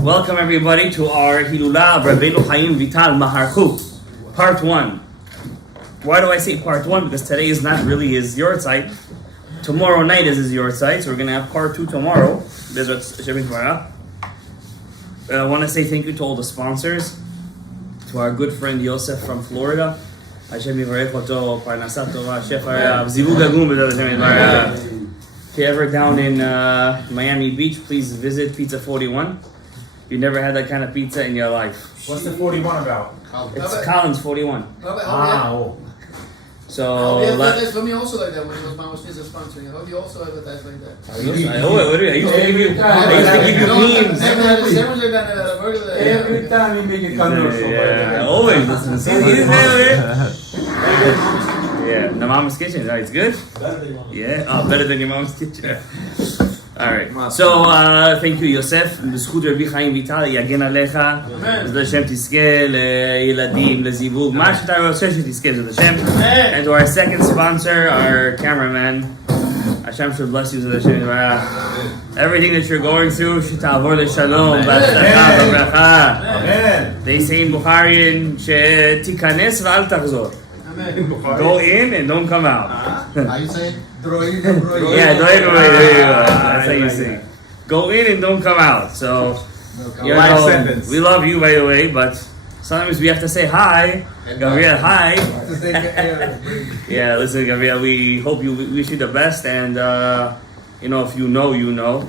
Welcome everybody to our Hilula of Rabbeinu Chaim Vital Maharchu, part 1. Why do I say part 1? Because today is not really his yortzeit. Tomorrow night is his yortzeit, so we're going to have part 2 tomorrow. I want to say thank you to all the sponsors, to our good friend Yosef from Florida. Hashem yivarech oto, parnasat tova, shefar, zivug agum b'dad Hashem yivarech. If you're ever down in Miami Beach, please visit Pizza 41. You never had that kind of pizza in your life. What's the 41 about? It's Collins 41. So How do you advertise for me also like that when it was Mama Sneezer sponsoring? How do you also advertise like that? I used to give you memes. Every time you make a commercial. Yeah, always listen. Yeah, the Mama's Kitchen. It's good? Yeah, better than your Mama's Kitchen. Alright, so thank you Yosef, בזכות רבי חיים ויטל, יגן עליך, בעזרת השם תזכה לילדים, לזיווג, מה שאתה רוצה שתזכה, בעזרת השם. And to our second sponsor, our cameraman, Hashem should bless you, בעזרת השם. Everything that you're going through, שתעבור לשלום, בהצלחה, בברכה. They say in Bukharian, שתיכנס ואל תחזור. Go in and don't come out. How you say it? Yeah, that's how you say. Go in and don't come out. So, you know, we love you, by the way, but sometimes we have to say hi. Gabriel, hi. Yeah, listen, Gabriel, we hope you wish you the best, and you know, if you know, you know.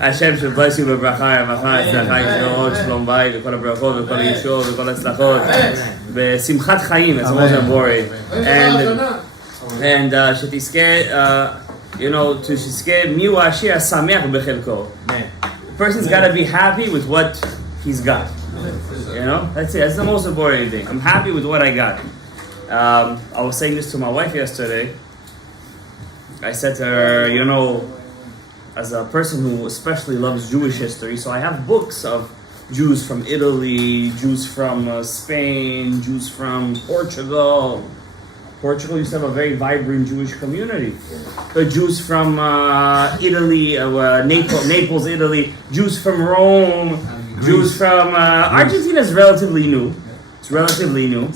Hashem should bless you בברכה, הצלחה, ישועות, שלום בית, וכל הברכות, וכל הישועות, וכל הצלחות, בשמחת חיים, it's most important. And שתזכה, you know, שתזכה מי הוא העשיר השמח בחלקו. The person's got to be happy with what he's got. You know, that's it. That's the most important thing. I'm happy with what I got. I was saying this to my wife yesterday. I said to her, you know, as a person who especially loves Jewish history, so I have books of Jews from Italy, Jews from Spain, Jews from Portugal. Portugal used to have a very vibrant Jewish community. Jews from Italy, Naples, Italy, Jews from Rome, Jews from Argentina is relatively new. It's relatively new.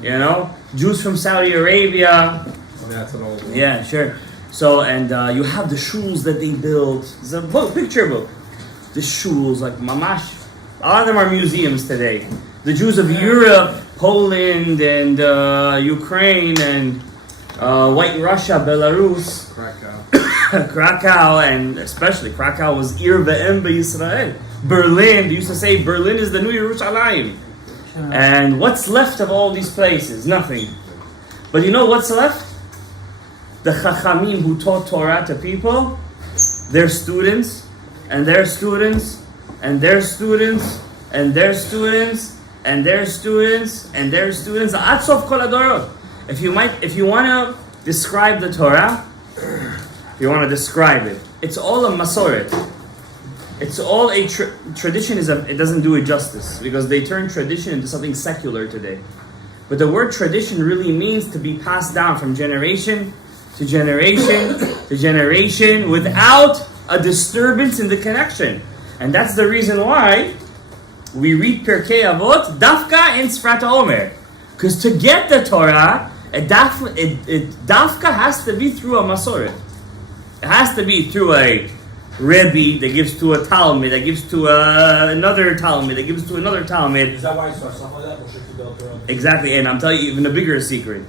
You know, Jews from Saudi Arabia. That's an old one. Yeah, sure. So, and you have the shuls that they built. It's a book, picture book. The shuls, like mamash. A lot of them are museums today. The Jews of Europe, Poland, and Ukraine, and White Russia, Belarus, Krakow, and especially Krakow was Ir Ve'em B'Yisrael. Berlin, they used to say Berlin is the new Yerushalayim. And what's left of all these places? Nothing. But you know what's left? The Chachamim who taught Torah to people, their students, and their students, and their students, and their students, and their students, and their students. Ad sof kol hadorot. If you want to describe the Torah, if you want to describe it, it's all a masoret. It's all a tradition. It doesn't do it justice because they turn tradition into something secular today. But the word tradition really means to be passed down from generation to generation to generation without a disturbance in the connection. And that's the reason why we read Pirkei Avot dafka in Sfrat Omer. Because to get the Torah, dafka has to be through a masoret. It has to be through a Rebbe that gives to a Talmud, that gives to another Talmud, that gives to another Talmud. Is that why you start something like that? Exactly, and I'm telling you even a bigger secret.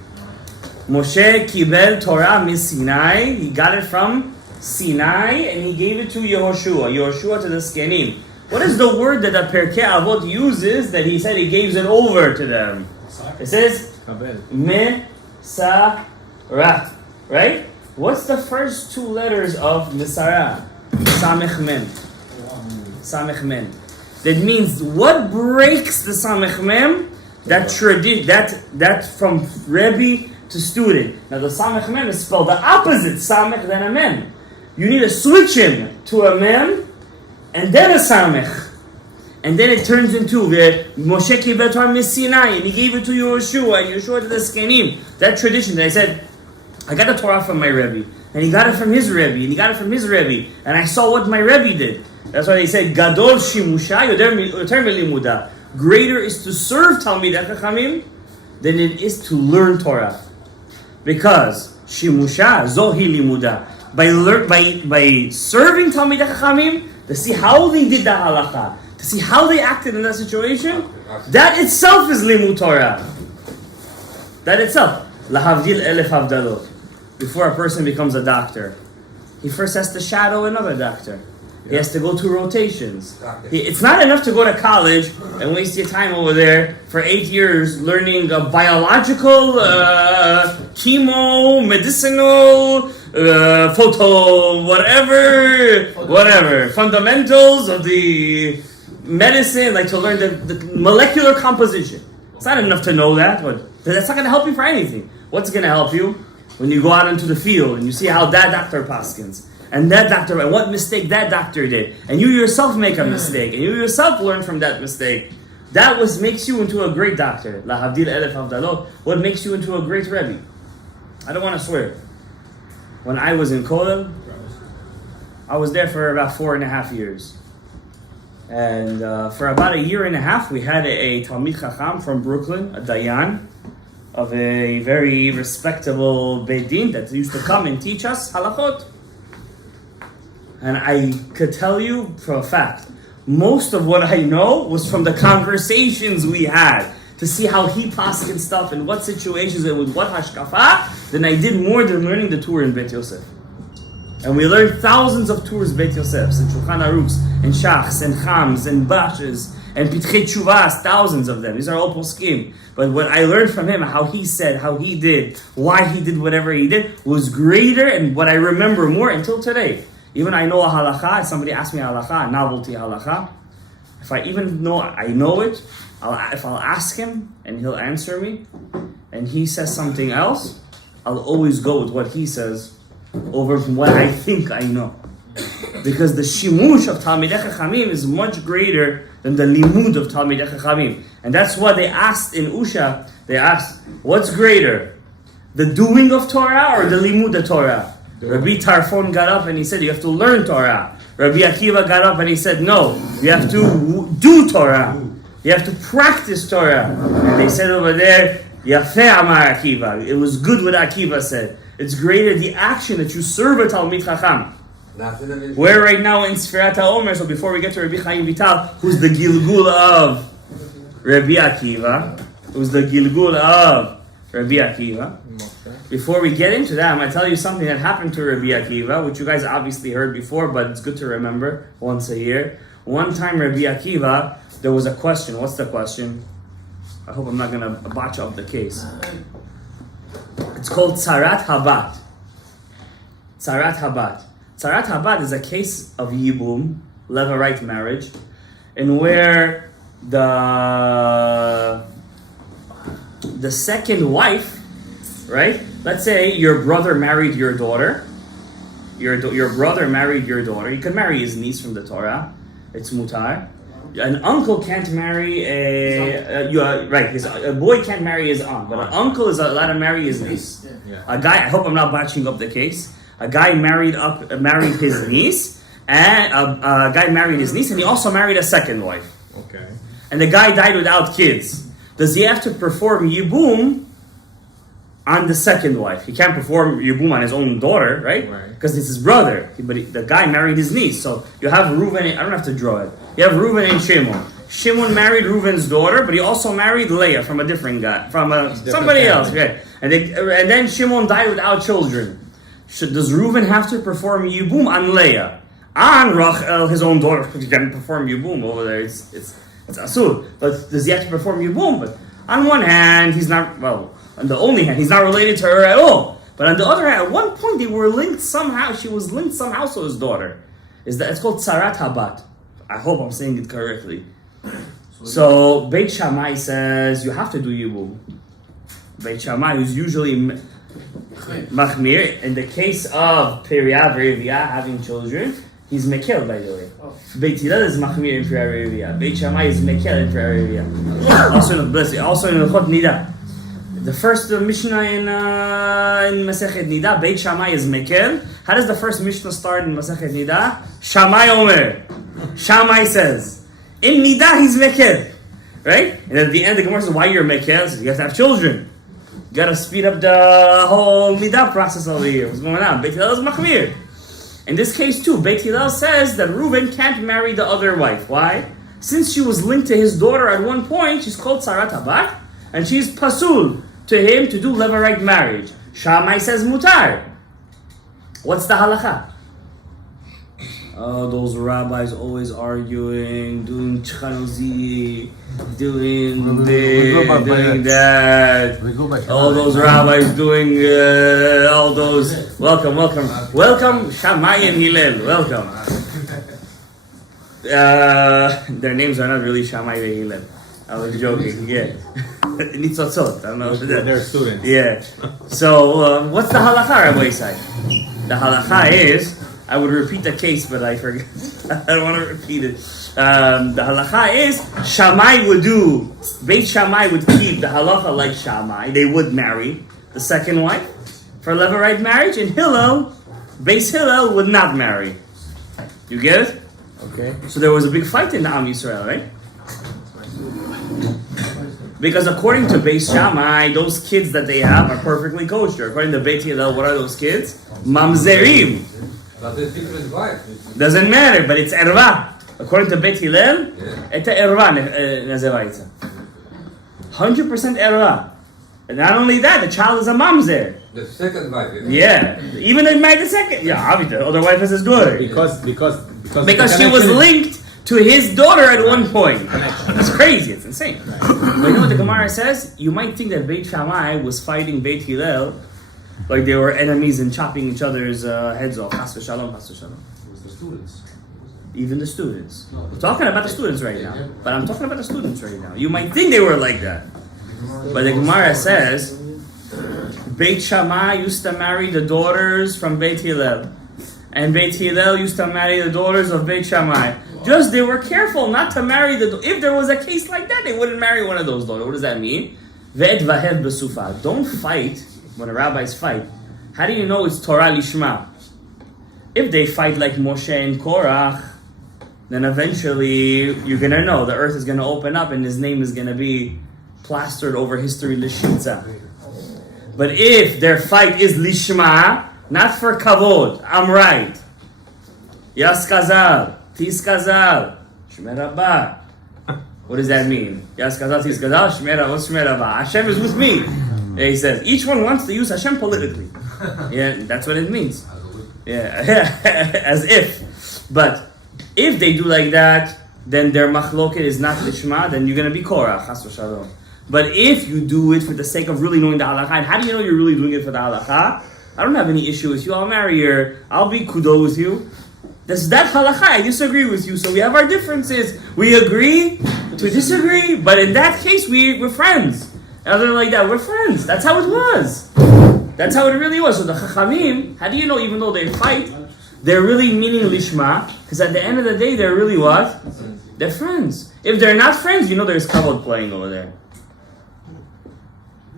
Moshe kibel Torah Sinai. He got it from Sinai, and he gave it to Yehoshua to the Skenim. What is the word that the Pirkei Avot uses that he said he gave it over to them? It says Mesarat, right? What's the first two letters of Mesarat? Samech Mem. Samech Mem. That means what breaks the Samech Mem? That from Rebbe to student. Now the Samech Mem is spelled the opposite Samech than a Mem. You need to switch him to a Mem and then a Samech. And then it turns into the Moshe Kibel Torah Sinai, and he gave it to Yehoshua, and Yehoshua to the Skenim. That tradition that I said, I got the Torah from my Rebbe. And he got it from his Rebbe, and he got it from his Rebbe. And I saw what my Rebbe did. That's why they said, Gadol Shimusha Yoter Melimuda. Greater is to serve Talmidei Chachamim than it is to learn Torah. Because Shimusha Zohi Limuda. By serving Talmidei Chachamim, to see how they did the halacha, to see how they acted in that situation, that itself is Limud Torah. That itself. Lahavdil elef havdalot. Before a person becomes a doctor, he first has to shadow another doctor. He has to go through rotations. It's not enough to go to college and waste your time over there for 8 years learning biological, chemo, medicinal, photo, whatever, fundamentals of the medicine, like to learn the molecular composition. It's not enough to know that, but that's not going to help you for anything. What's going to help you? When you go out into the field and you see how that doctor paskins, and that doctor, and what mistake that doctor did, and you yourself make a mistake, and you yourself learn from that mistake, that makes you into a great doctor. Lahavdil elef havdalot. What makes you into a great Rebbe? I don't want to swear. When I was in Kollel, I was there for about 4.5 years. And for about 1.5 years, we had a Talmid Chacham from Brooklyn, a Dayan, of a very respectable Beit Din that used to come and teach us halachot. And I could tell you for a fact, most of what I know was from the conversations we had to see how he paskin stuff and what situations and with what hashkafa, than I did more than learning the Torah in Beit Yosef. And we learned thousands of tours Beit Yosefs and Shulchan Aruchs and Shachs and Chams and Bashes and Pitrei Tshuvas, thousands of them. These are all poskim. But what I learned from him, how he said, how he did, why he did whatever he did, was greater, and what I remember more until today. Even I know a halacha, if somebody asks me a halacha, a novelty halacha, if I even know I know it, if I'll ask him and he'll answer me, and he says something else, I'll always go with what he says over what I think I know. Because the shimush of Talmidei Chachamim is much greater than the limud of Talmidei Chachamim. And that's what they asked in Usha. They asked, what's greater? The doing of Torah or the limud of Torah? Rabbi Tarfon got up and he said, you have to learn Torah. Rabbi Akiva got up and he said, no, you have to do Torah. You have to practice Torah. And they said over there, Yafeh Amar Akiva. It was good what Akiva said. It's greater the action that you serve a Talmid Chacham. We're right now in Sfirat HaOmer, so before we get to Rabbi Chaim Vital, who's the Gilgul of Rabbi Akiva, before we get into that, I'm going to tell you something that happened to Rabbi Akiva, which you guys obviously heard before, but it's good to remember once a year. One time Rabbi Akiva, there was a question. What's the question? I hope I'm not going to botch up the case. It's called Tzarat Habat. Tzarat Habat. Tzarat Habat is a case of Yibum, levirate marriage, in where the second wife, right? Let's say your brother married your daughter. Your brother married your daughter. He could marry his niece from the Torah. It's mutar. An uncle can't marry a boy can't marry his aunt, but an uncle is allowed to marry his niece. Yeah. A guy, I hope I'm not botching up the case. A guy married his niece, and a guy married his niece, and he also married a second wife. Okay. And the guy died without kids. Does he have to perform yibum on the second wife? He can't perform yibum on his own daughter, right? Because it's his brother. But the guy married his niece. So you have Reuven. I don't have to draw it. You have Reuven and Shimon. Shimon married Reuven's daughter, but he also married Leah from a different guy, from somebody else. Okay. And then Shimon died without children. Does Reuven have to perform yibum on Leah? On Rachel, his own daughter, he can perform yibum over there. It's asur. But does he have to perform yibum? But on one hand, he's not, well, on the only hand, he's not related to her at all. But on the other hand, at one point they were linked somehow. She was linked somehow to his daughter. It's called Tzarat Habat. I hope I'm saying it correctly. So Beit Shammai says you have to do yibum. Beit Shammai, who's usually machmir, in the case of Periah Verivia having children, he's mekel, by the way. Beit Hillel is machmir in Periah Verivia. Beit Shammai is mekel in Periah Verivia. Also in Hilchot Nida. The first Mishnah in Masechet Nida, Beit Shammai is Mekel. How does the first Mishnah start in Masechet Nida? Shammai Omer. Shammai says. In Nida, he's Mekel. Right? And at the end, the Gemara says, why you're Mekel? So you have to have children. You got to speed up the whole Nida process over here. What's going on? Beit Hillel is Machmir. In this case, too, Beit Hillel says that Reuben can't marry the other wife. Why? Since she was linked to his daughter at one point, she's called Sarat Habat, and she's pasul to him to do levirate marriage. Shammai says mutar. What's the halacha? Oh, those rabbis always arguing, doing chchanuzi, doing this, doing that. All those rabbis doing all those. Welcome, Shammai and Hillel. Welcome. Their names are not really Shammai and Hillel. I was joking. Yeah. Nitzotzot. I don't know. They're students. Yeah. So, what's the halakha, Rabbi Isai? The halakha is, I would repeat the case, but I forget. I don't want to repeat it. The halakha is, Shammai would do, Beit Shammai would keep the halakha like Shammai. They would marry the second wife for levirate marriage, and Hillel, Beit Hillel would not marry. You get it? Okay. So there was a big fight in the Am Yisrael, right? Because according to Beit Shammai, those kids that they have are perfectly kosher. According to Beit Hillel, what are those kids? Mamzerim. But it's different wife. Doesn't matter, but it's erva. According to Beit Hillel, it's erva nazeraitza. 100% erva. And not only that, the child is a mamzer. The second wife. Yeah, even if married the second. Yeah, obviously, the other wife is his daughter. Because she was linked to his daughter at one point. It's crazy. It's insane. But you know what the Gemara says? You might think that Beit Shammai was fighting Beit Hillel like they were enemies and chopping each other's heads off. Chas v'shalom, chas v'shalom. It was the students. Even the students. We're talking about the students right now. But I'm talking about the students right now. You might think they were like that. But the Gemara says Beit Shammai used to marry the daughters from Beit Hillel. And Beit Hillel used to marry the daughters of Beit Shammai. Just they were careful not to marry if there was a case like that, they wouldn't marry one of those daughters. What does that mean? Ve'et vahed besufa. Don't fight when the rabbis fight. How do you know it's Torah Lishma? If they fight like Moshe and Korach, then eventually you're going to know. The earth is going to open up and his name is going to be plastered over history Lishitza. But if their fight is Lishma, not for kavod, I'm right. Yas kazal, tis kazal, shmer rabba. What does that mean? Yas kazal, tis kazal, shmer rabba. Hashem is with me. Yeah, he says, each one wants to use Hashem politically. Yeah, that's what it means. Yeah, as if. But if they do like that, then their machloket is not lishma, then you're going to be korach, chas v'shalom. But if you do it for the sake of really knowing the halakha, and how do you know you're really doing it for the halakha? I don't have any issue with you. I'll marry her. I'll be kudo with you. That's that halakha. I disagree with you. So we have our differences. We agree to disagree. But in that case, we're friends. And other than like that, we're friends. That's how it was. That's how it really was. So the chachamim, how do you know even though they fight, they're really meaning lishma? Because at the end of the day, they're really what? They're friends. If they're not friends, you know there's kavod playing over there.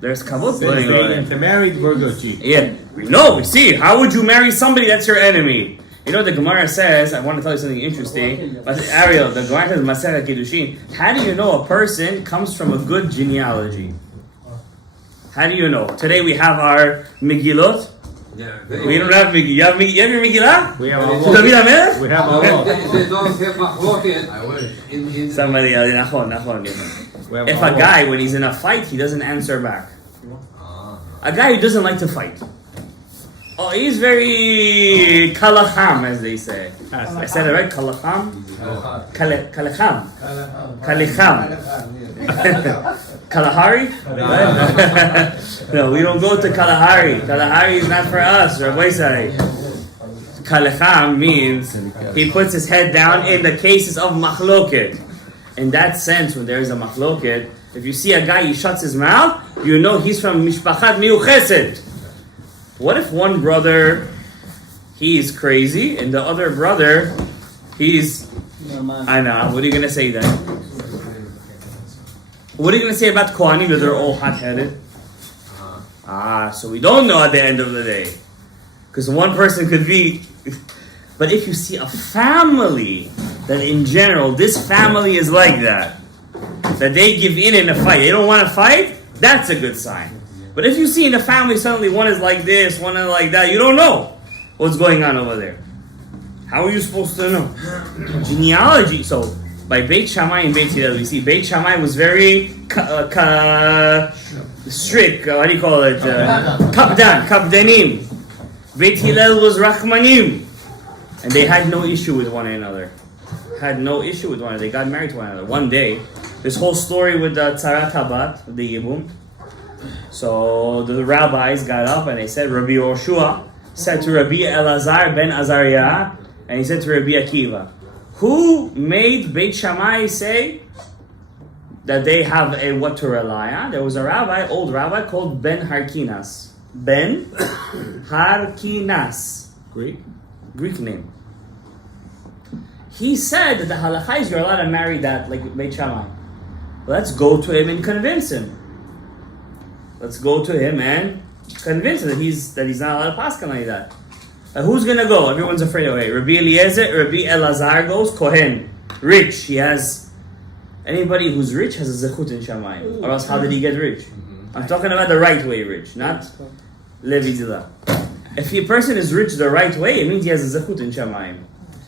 There's kavod playing over there. Intermarried, we're Gucci. Yeah, we see. How would you marry somebody that's your enemy? You know, the Gemara says, I want to tell you something interesting. Ariel, the Gemara says, Masechet Kiddushin. How do you know a person comes from a good genealogy? How do you know? Today we have our Megillot. Yeah, We don't have Megillah. You have your Megillah? We have To David HaMelech? We have our They don't have machloket. I wish. In Somebody else. Nachon. If a guy, when he's in a fight, he doesn't answer back. A guy who doesn't like to fight. Oh, he's very kalacham, as they say. I said it right? Kalacham? Kalacham. Kalahari? No, we don't go to Kalahari. Kalahari is not for us, Rabbi Isai. Kalacham means he puts his head down in the cases of machloket. In that sense, when there is a machloket, if you see a guy, he shuts his mouth, you know he's from Mishpachat Miucheset. What if one brother, he's crazy, and the other brother, he's... I know, what are you going to say then? What are you going to say about Kohanim that they're all hot-headed? So we don't know at the end of the day. Because one person could be... But if you see a family, that in general, this family is like that they give in a fight, they don't want to fight, that's a good sign. But if you see in a family, suddenly one is like this, one is like that, you don't know what's going on over there. How are you supposed to know? Genealogy. So, by Beit Shammai and Beit Hillel, we see Beit Shammai was very strict, what do you call it? Kapdanim. Beit Hillel was Rachmanim. And they had no issue with one another. They got married to one another. One day, this whole story with the Tzarat Habat, the Yibum. So the rabbis got up and they said, Rabbi Yoshua said to Rabbi Elazar ben Azariah, and he said to Rabbi Akiva, who made Beit Shammai say that they have a what to rely on? There was a rabbi, old rabbi called Ben Harkinas. Ben Harkinas. Greek name. He said that the halakha is you're allowed to marry that like Beit Shammai. Let's go to him and convince him. That he's not allowed to paskin like that. Who's gonna go? Everyone's afraid of it. Rabbi Eliezer, Rabbi Elazar goes. Kohen, rich. He has anybody who's rich has a zechut in Shamayim. Or else, how did he get rich? I'm talking about the right way rich, not levi zila. If a person is rich the right way, it means he has a zechut in Shamayim.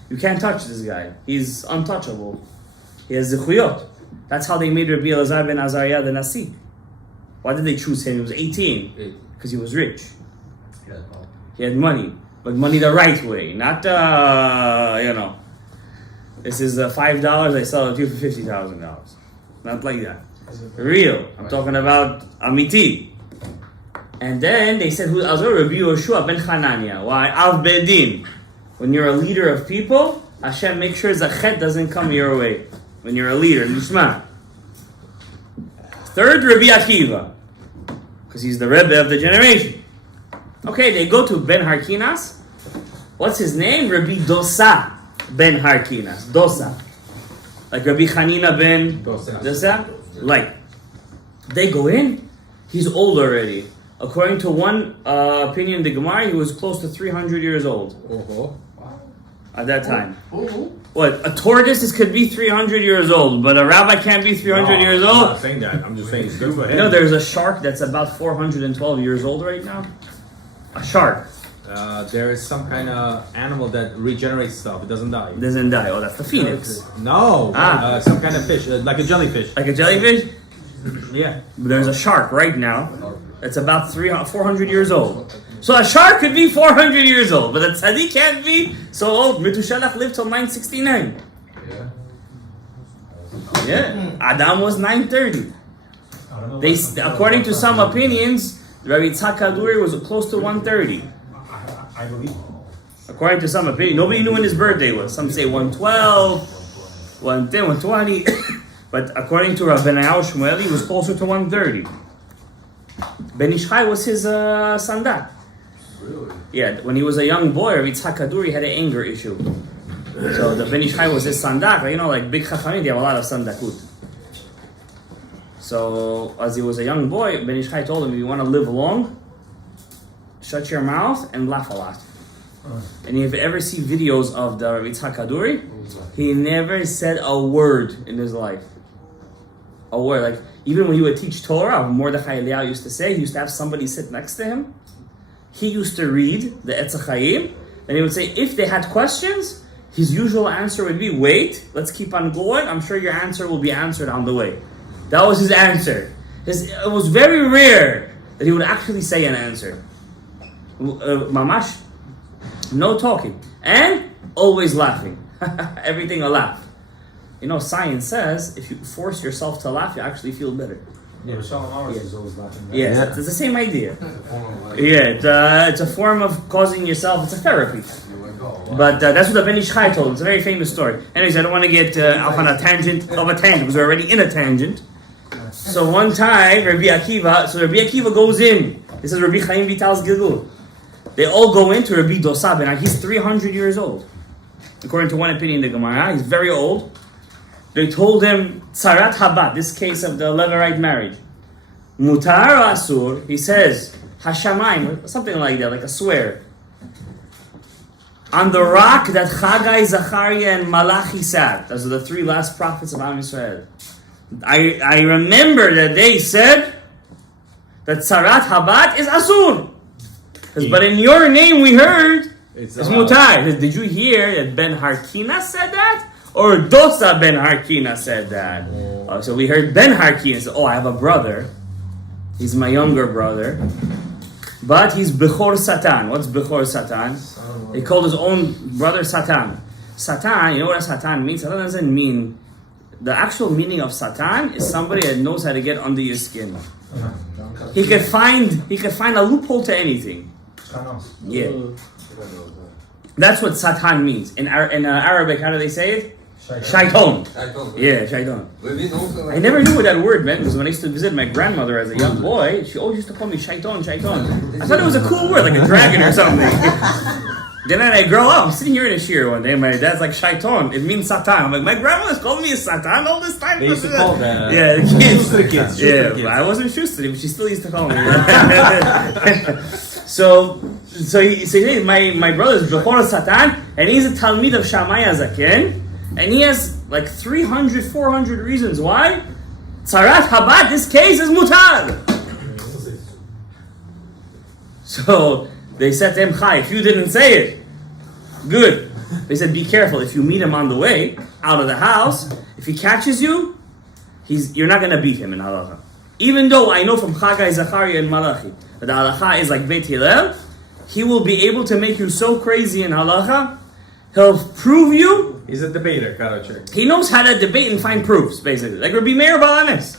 You can't touch this guy. He's untouchable. He has zechuyot. That's how they made Rabbi Elazar ben Azariah the Nasi. Why did they choose him? He was 18. Because he was rich. He had money. But money the right way. Not, this is $5, I sell it to you for $50,000. Not like that. Real. I'm talking about Amiti. And then they said, Rabbi Yoshua ben Hanania. Why? Av Bedin. When you're a leader of people, Hashem makes sure Zachet doesn't come your way. When you're a leader, Nishma. Third, Rabbi Akiva. Because he's the Rebbe of the generation. Okay, they go to Ben Harkinas. What's his name? Rabbi Dosa ben Harkinas. Dosa. Like Rabbi Hanina ben Dosa. Like, they go in. He's old already. According to one opinion in the Gemara, he was close to 300 years old. At that time. What? A tortoise could be 300 years old, but a rabbi can't be 300 years old? I'm not saying that. I'm just saying it's good for him. You know, there's a shark that's about 412 years old right now? A shark. There is some kind of animal that regenerates stuff. It doesn't die. It doesn't die. Oh, that's the phoenix. No. Some kind of fish, like a jellyfish. Like a jellyfish? Yeah. There's a shark right now that's about 400 years old. So a shark could be 400 years old, but a tzaddik can't be so old. Metushalach lived till 969. Yeah. Adam was 930. According to some opinions, Rabbi Yitzhak Kaduri was close to 130. I believe. According to some opinion, nobody knew when his birthday was. Some say 112, 110, 120. But according to Rav Benayahu Shmueli, he was closer to 130. Ben Ish Chai was his sandak. Really? Yeah, when he was a young boy, Rav Yitzhak Kaduri had an anger issue. So the Ben Ish Chai was his sandak. You know, like big chachamim, they have a lot of sandakut. So as he was a young boy, Ben Ish Chai told him, if you want to live long, shut your mouth and laugh a lot. And if you ever see videos of the Rav Yitzhak Kaduri, he never said a word in his life. A word. Like, even when he would teach Torah, Mordechai Eliyahu used to say, he used to have somebody sit next to him. He used to read the Etz Chaim, and he would say, if they had questions, his usual answer would be, wait, let's keep on going. I'm sure your answer will be answered on the way. That was his answer. It was very rare that he would actually say an answer. Mamash, no talking, and always laughing. Everything a laugh. You know, science says if you force yourself to laugh, you actually feel better. Yeah, Shalom is always laughing. Yeah, it's the same idea. Yeah, it's a form of causing yourself. It's a therapy. But that's what the Ben Ish Chai told. It's a very famous story. Anyways, I don't want to get off on a tangent because we're already in a tangent. So one time, Rabbi Akiva goes in. This is Rabbi Chaim Vital's Gilgul. They all go into Rabbi Dosa ben. He's 300 years old. According to one opinion in the Gemara, he's very old. They told him, Tzarat Habat, this case of the Levirate marriage. Mutar or Asur, he says, Hashamayim, something like that, like a swear. On the rock that Chagai, Zachariah, and Malachi sat. Those are the three last prophets of Am Yisrael. I remember that they said that Tzarat Habat is Asur. But in your name we heard it's Mutar. Did you hear that Ben Harkina said that? Or Dosa Ben Harkina said that? So we heard Ben Harkina said, I have a brother. He's my younger brother. But he's Bechor Satan. What's Bechor Satan? He called his own brother Satan. Satan, you know what a Satan means? Satan doesn't mean... The actual meaning of Satan is somebody that knows how to get under your skin. He could find a loophole to anything. Yeah. That's what Satan means. In Arabic, how do they say it? Shaiton. Yeah, shaiton. I never knew what that word meant because when I used to visit my grandmother as a young boy, she always used to call me shaiton. I thought it was a cool word, like a dragon or something. Then I grow up, I'm sitting here in a shiur one day, and my dad's like, shaiton, it means Satan. I'm like, my grandmother's called me a Satan all this time? They used to call that. Yeah, the kids. Yeah, but I wasn't Schuster, but she still used to call me. So he said, hey, my brother's Bechor Satan, and he's a Talmid of Shammai Zaken, and he has like 300, 400 reasons why Tzarat Habat, this case, is mutar. So they said to him, Chai, if you didn't say it, good. They said, be careful. If you meet him on the way, out of the house, if he catches you, you're not going to beat him in halacha. Even though I know from Chagai, Zachariah, and Malachi that the halacha is like Beit Hillel, he will be able to make you so crazy in halacha, he'll prove you. He's a debater, Karacher. He knows how to debate and find proofs, basically. Like Rabbi Meir Balanes.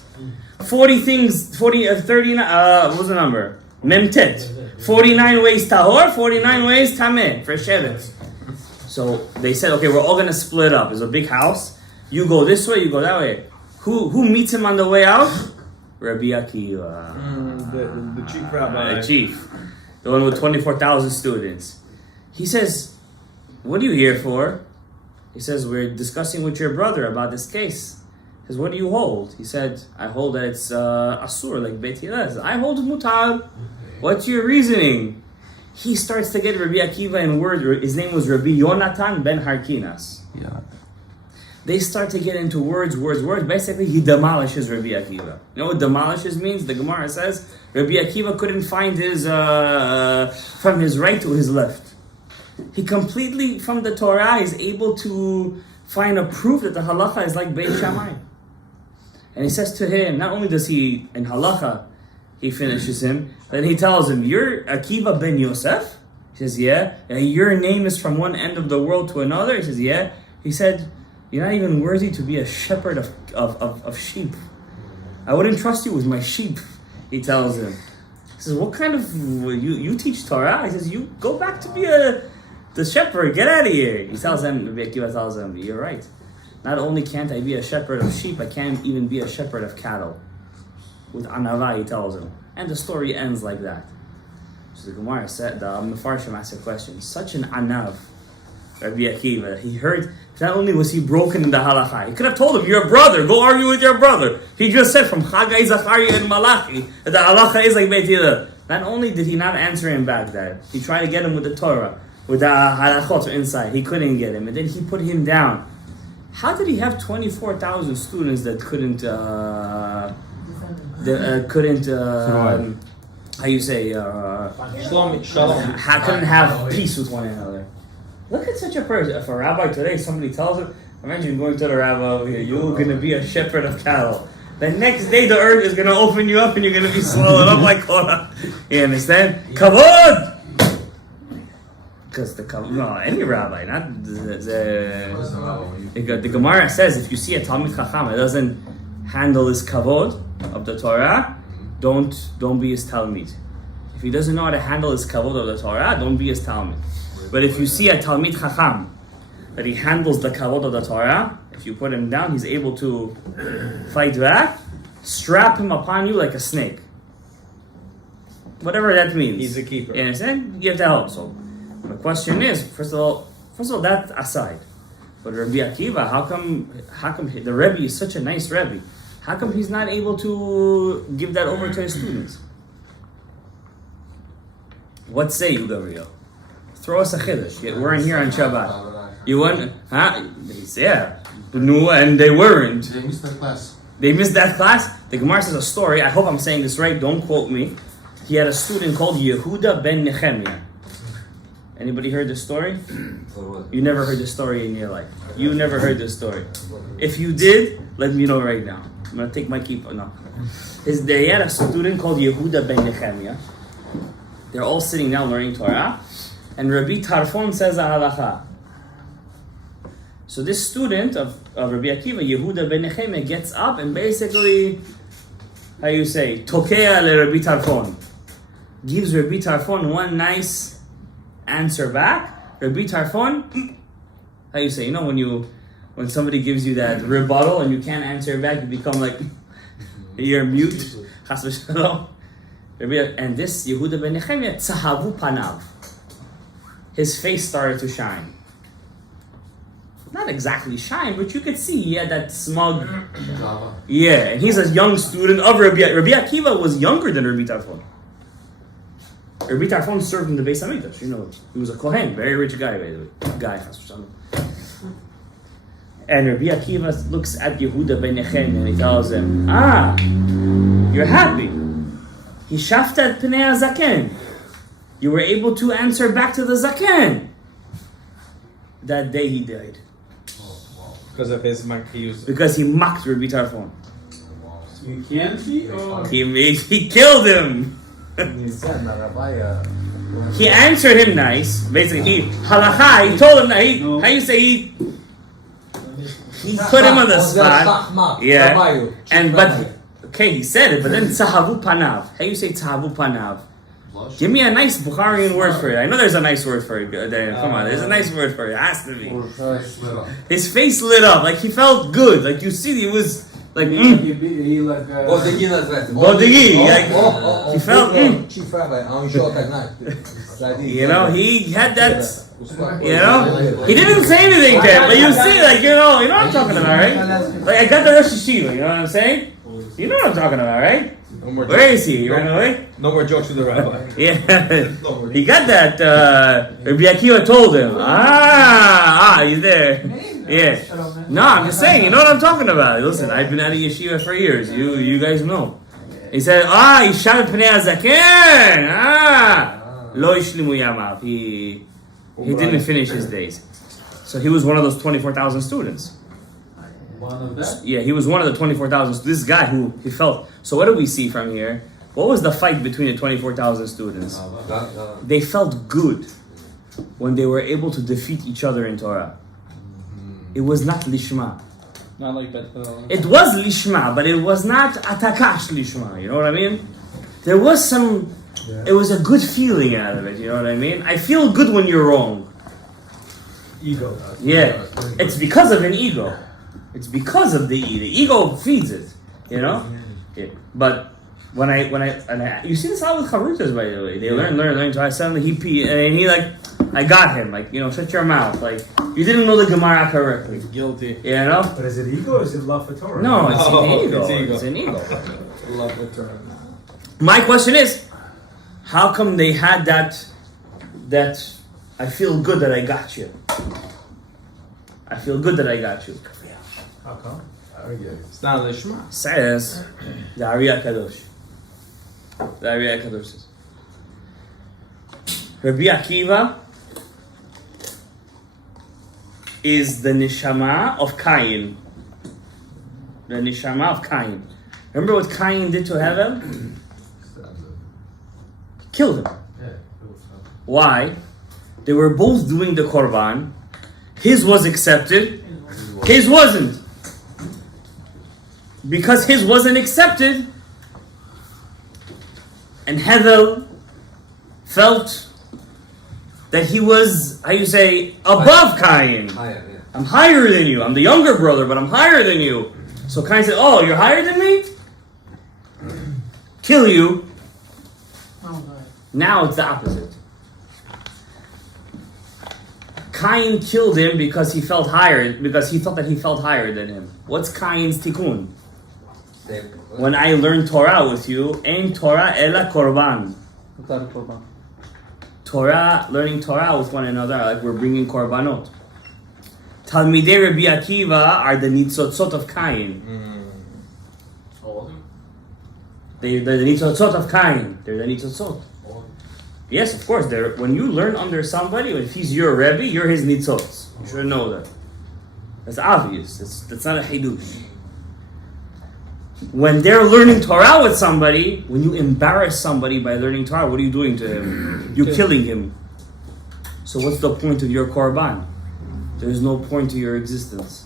39, what was the number? Memtet. 49 ways tahor, 49 ways tameh for sheretz. So they said, okay, we're all going to split up. There's a big house. You go this way, you go that way. Who meets him on the way out? Rabbi Akiva. The chief rabbi. The chief. The one with 24,000 students. He says, what are you here for? He says, we're discussing with your brother about this case. He says, what do you hold? He said, I hold that it's asur, like Beit Hillel. I hold mutar. What's your reasoning? He starts to get Rabbi Akiva in word. His name was Rabbi Yonatan ben Harkinas. Yeah. They start to get into words. Basically, he demolishes Rabbi Akiva. You know what demolishes means? The Gemara says Rabbi Akiva couldn't find his from his right to his left. He completely, from the Torah, is able to find a proof that the halacha is like Beit Shammai. And he says to him, not only does he, in halacha, he finishes him, then he tells him, you're Akiva ben Yosef? He says, yeah. And your name is from one end of the world to another? He says, yeah. He said, you're not even worthy to be a shepherd of sheep. I wouldn't trust you with my sheep, he tells him. He says, what kind of, you teach Torah? He says, you go back to be the shepherd, get out of here. He tells him, Rabbi Akiva tells him, you're right. Not only can't I be a shepherd of sheep, I can't even be a shepherd of cattle. With anava, he tells him. And the story ends like that. So the Gemara said, the Mefarshim asked a question. Such an anav, Rabbi Akiva, he heard, not only was he broken in the halacha, he could have told him, your brother, go argue with your brother. He just said from Chagai, Zachariah, and Malachi, that the halacha is like Beit Hillel. Not only did he not answer him back that, he tried to get him with the Torah, with the halachot inside. He couldn't get him. And then he put him down. How did he have 24,000 students that couldn't, how you say, Shalom. couldn't have peace with one another? Look at such a person. If a rabbi today, somebody tells him, imagine going to the rabbi over here, you're going to be a shepherd of cattle. The next day the earth is going to open you up and you're going to be swallowed up like Korah. You understand? Kavod! Because any rabbi, not the Gemara says if you see a Talmid Chacham that doesn't handle his kavod of the Torah, don't be his Talmid. If he doesn't know how to handle his kavod of the Torah, don't be his Talmid. But if you see a Talmid Chacham that he handles the kavod of the Torah, if you put him down, he's able to fight back, strap him upon you like a snake. Whatever that means. He's a keeper. You understand? You have to help. So the question is, first of all, that aside. But Rabbi Akiva, how come the Rebbe is such a nice Rebbe? How come he's not able to give that over to his students? What say you, Gabriel? Throw us a chiddush. We're in here on Shabbat. You want? Huh? Yeah. No, and they weren't. They missed that class. They missed that class. The Gemara says a story. I hope I'm saying this right. Don't quote me. He had a student called Yehuda ben Nehemiah. Anybody heard this story? You never heard this story in your life. You never heard this story. If you did, let me know right now. I'm gonna take my kippah. No. They had a student called Yehuda ben Nehemiah. They're all sitting down learning Torah, and Rabbi Tarfon says a halacha. So this student of Rabbi Akiva, Yehuda ben Nehemiah, gets up and basically, how you say, Tokea le Rabbi Tarfon. Gives Rabbi Tarfon one nice answer back. Rabbi Tarfon, how you say, you know when somebody gives you that rebuttal and you can't answer back, you become like, you're mute. Chas v'shalom. And this Yehuda ben Nehemiah, tzahavu panav. His face started to shine. Not exactly shine, but you could see he had that smug. Yeah, and he's a young student of Rabbi Akiva was younger than Rabbi Tarfon. Rabbi Tarfon served in the Beis Hamikdash. You know, he was a kohen, very rich guy, by the way. And Rabbi Akiva looks at Yehuda ben Nehemiah and he tells him, you're happy. Hishafta pnei zaken. You were able to answer back to the zaken. That day he died. Because of his mark he used. Because he mocked Rabbi Tarfon. You can't see? Or? He killed him. He answered him nice. Basically, halacha, he told him that how you say he put him on the spot. Yeah. Okay, he said it, but then tzahavu panav. How you say tzahavu panav? Give me a nice Bukharian word for it. I know there's a nice word for it. Come on, there's a nice word for it. It has to be. His face lit up, like he felt good. Like you see, he was like. Bodegi, like he felt. You know, he had that. You know, he didn't say anything to him, but you see, like you know what I'm talking about, right? Like I got the Rosh Hashiva. You know what I'm saying? You know what I'm talking about, right? No more Where is he? He ran away? No more jokes with the rabbi. Yeah. He got that. Rabbi Akiva told him. He's there. Yeah. No, I'm just saying, you know what I'm talking about. Listen, I've been out of yeshiva for years. You guys know. He said, he shot pnei hazaken. Lo ishlimu yamav. He didn't finish his days. So he was one of those 24,000 students. One of that? Yeah, he was one of the 24,000. This guy who he felt. So what do we see from here? What was the fight between the 24,000 students? They felt good when they were able to defeat each other in Torah. It was not lishma. Not like that. It was lishma, but it was not atakash lishma. You know what I mean? There was some. It was a good feeling out of it. You know what I mean? I feel good when you're wrong. Ego. Yeah, it's because of an ego. It's because of the ego feeds it, you know. Yeah. But when I you see this a lot with charutas, by the way. They learn. So I suddenly he like, I got him. Like, you know, shut your mouth. Like, you didn't know the Gemara correctly. Guilty. You know. But is it ego or is it love for Torah? No, it's an ego. It's an ego. Love for Torah. My question is, how come they had that I feel good that I got you. I feel good that I got you. How come? It's not lishma. Says the Ariya Kadosh. The Ariya Kadosh says Rabbi Akiva is the neshama of Cain. The neshama of Cain. Remember what Cain did to Hevel? Killed him. Why? They were both doing the korban. His was accepted. His wasn't. Because his wasn't accepted, and Hevel felt that he was, how you say, above Cain. I'm higher than you. I'm the younger brother, but I'm higher than you. So Cain said, oh, you're higher than me? Kill you. Now it's the opposite. Cain killed him because he felt higher, because he thought that he felt higher than him. What's Cain's tikkun? When I learn Torah with you, Ein Torah ela korban. learning Torah with one another, like we're bringing korbanot. Talmidei Rabbi Akiva are the nitzotzot of Chaim. They're the nitzotzot of Chaim. They're the nitzotzot. Yes, of course. When you learn under somebody, if he's your Rebbe, you're his nitzotz. You should know that. That's obvious. That's not a hidush. When they're learning Torah with somebody, when you embarrass somebody by learning Torah, what are you doing to him? You're killing him. So what's the point of your korban? There's no point to your existence.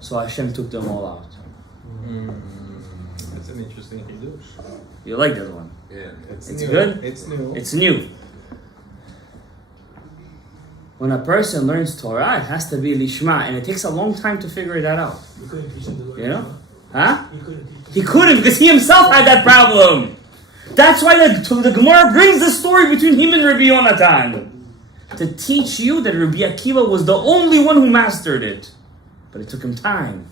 So Hashem took them all out. That's an interesting hidush. You like that one? Yeah. It's good? It's new. It's new. When a person learns Torah, it has to be lishma, and it takes a long time to figure that out. You couldn't teach him to learn. You know? Huh? You couldn't teach him. He couldn't because he himself had that problem. That's why the Gemara brings the story between him and Rabbi Yonatan. To teach you that Rabbi Akiva was the only one who mastered it. But it took him time.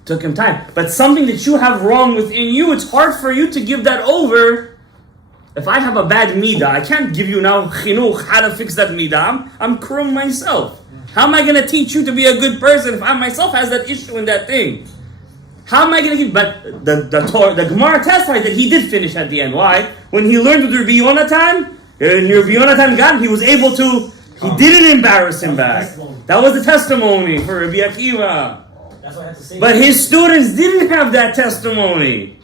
It took him time. But something that you have wrong within you, it's hard for you to give that over. If I have a bad midah, I can't give you now chinuch, how to fix that midah. I'm krum myself. How am I going to teach you to be a good person if I myself has that issue in that thing? How am I going to give? But the Gemara testified that he did finish at the end. Why? When he learned with Rabbi Yonatan, and Rabbi Yonatan got him, he was able to, he didn't embarrass him back. That was the testimony for Rabbi Akiva. That's why I had to say. But his students didn't have that testimony.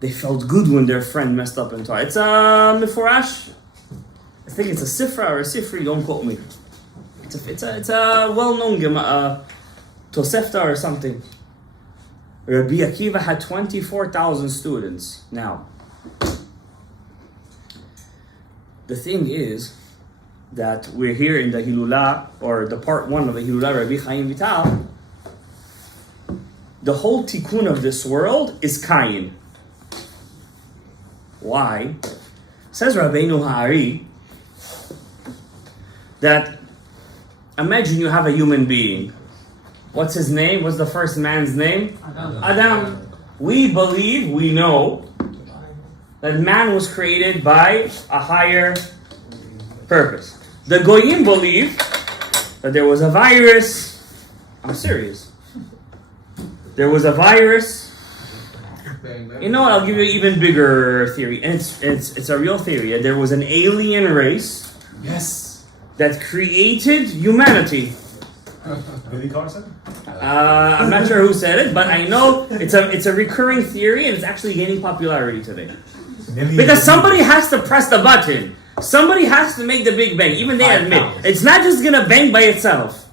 They felt good when their friend messed up in Torah. It's a Meforash. I think it's a Sifra or a Sifri, don't quote me. It's a well-known Tosefta or something. Rabbi Akiva had 24,000 students. Now, the thing is that we're here in the Hilula, or the part 1 of the Hilula, Rabbi Chaim Vital. The whole tikkun of this world is Kayin. Why? Says Rabbeinu Ha'ari that imagine you have a human being. What's his name? What's the first man's name? Adam. We believe, we know that man was created by a higher purpose. The Goyim believe that there was a virus. I'm serious. There was a virus. You know what? I'll give you an even bigger theory, and it's a real theory. There was an alien race. Yes. That created humanity. Billy Carson? I'm not sure who said it, but I know it's a recurring theory, and it's actually gaining popularity today. Because somebody has to press the button. Somebody has to make the big bang. Even they admit it's not just gonna bang by itself.